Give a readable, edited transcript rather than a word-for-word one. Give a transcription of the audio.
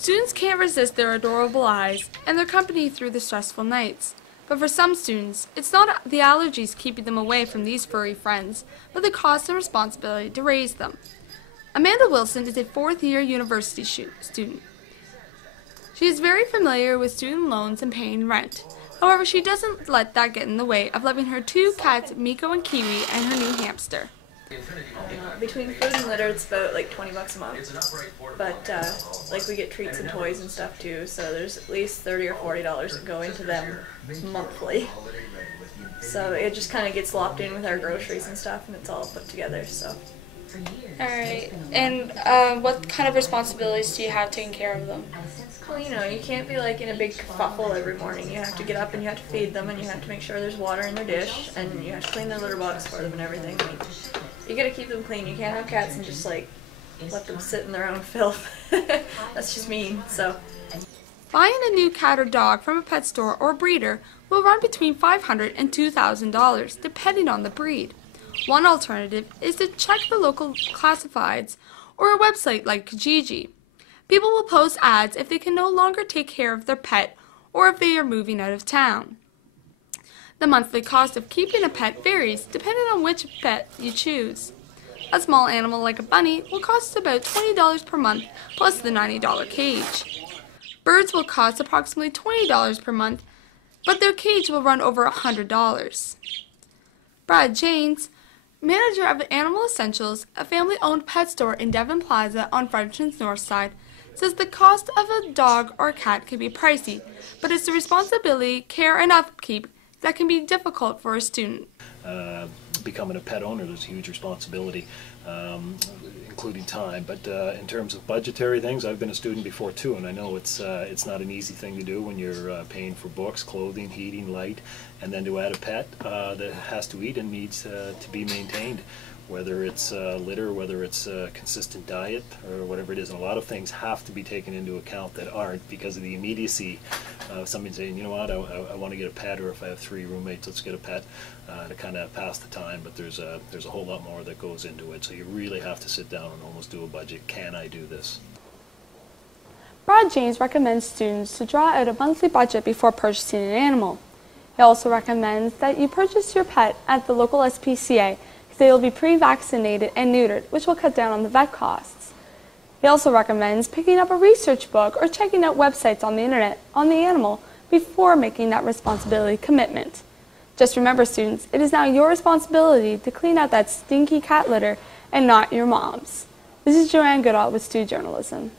Students can't resist their adorable eyes and their company through the stressful nights. But for some students, it's not the allergies keeping them away from these furry friends, but the cost and responsibility to raise them. Amanda Wilson is a fourth-year university student. She is very familiar with student loans and paying rent. However, she doesn't let that get in the way of loving her two cats, Miko and Kiwi, and her new hamster. Between food and litter, it's about like $20 a month. But like we get treats and toys and stuff too, so there's at least $30 or $40 that go into them monthly. So it just kind of gets lopped in with our groceries and stuff, and it's all put together. So. Alright, and what kind of responsibilities do you have taking care of them? Well, you know, you can't be like in a big kerfuffle every morning. You have to get up and you have to feed them, and you have to make sure there's water in their dish, and you have to clean their litter box for them and everything. I mean, you gotta keep them clean. You can't have cats and just like let them sit in their own filth. That's just mean, so. Buying a new cat or dog from a pet store or breeder will run between $500 and $2,000, depending on the breed. One alternative is to check the local classifieds or a website like Kijiji. People will post ads if they can no longer take care of their pet or if they are moving out of town. The monthly cost of keeping a pet varies depending on which pet you choose. A small animal like a bunny will cost about $20 per month plus the $90 cage. Birds will cost approximately $20 per month, but their cage will run over $100. Brad Janes, manager of Animal Essentials, a family-owned pet store in Devon Plaza on Fredericton's north side, says the cost of a dog or cat can be pricey, but it's the responsibility, care, and upkeep that can be difficult for a student. Becoming a pet owner, there's a huge responsibility, including time. But in terms of budgetary things, I've been a student before too, and I know it's not an easy thing to do when you're paying for books, clothing, heating, light, and then to add a pet that has to eat and needs to be maintained. Whether it's litter, whether it's a consistent diet, or whatever it is. And a lot of things have to be taken into account that aren't because of the immediacy of somebody saying, you know what, I want to get a pet, or if I have 3 roommates, let's get a pet to kind of pass the time. But there's a whole lot more that goes into it. So you really have to sit down and almost do a budget. Can I do this? Brad James recommends students to draw out a monthly budget before purchasing an animal. He also recommends that you purchase your pet at the local SPCA. They will be pre-vaccinated and neutered, which will cut down on the vet costs. He also recommends picking up a research book or checking out websites on the internet on the animal before making that responsibility commitment. Just remember, students, it is now your responsibility to clean out that stinky cat litter and not your mom's. This is Joanne Goodall with Stu Journalism.